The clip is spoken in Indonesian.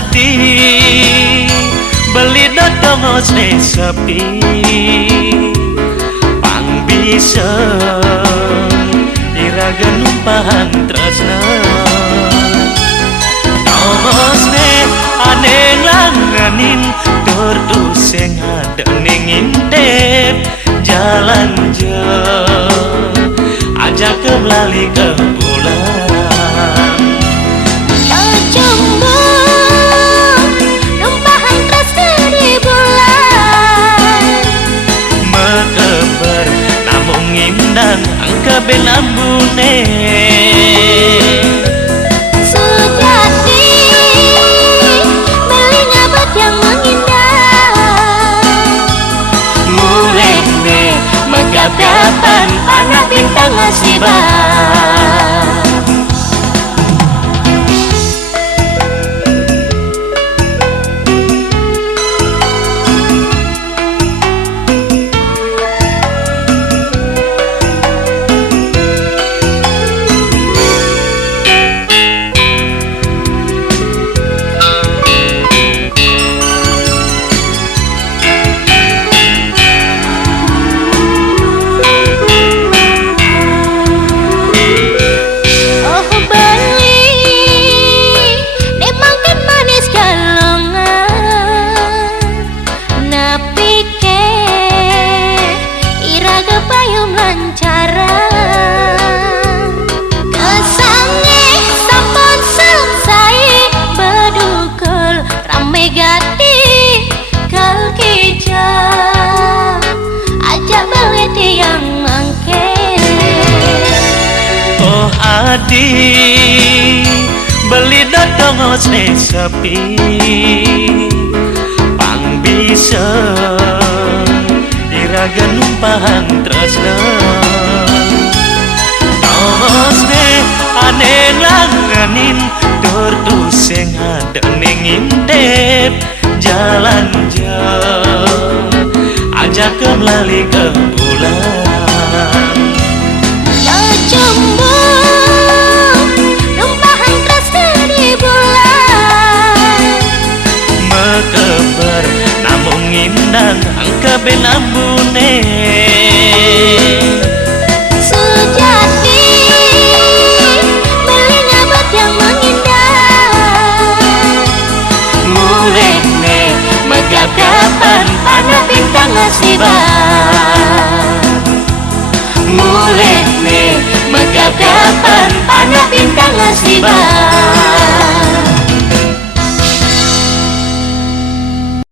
adi beli dodongos ne sepi pang bisa iraga numpahan tresna dongos ne ane langanin tur tuseng adening intip jalan jauh ajak ke melali ke bulan angka benambune sejati beli ngabat yang mengindah mulai ne megagapan anak bintang asibah. Adi beli dodongos ne sepi pang bisa iraga numpahan tresna dongos ne ane langanin tur tuseng adening intip jalan jauh ajak ke melali ke bulan dan angka benambune sejati beli ngabat yang mengindah mulai ne megagapan anak bintang asibah mulai ne megagapan anak bintang asibah.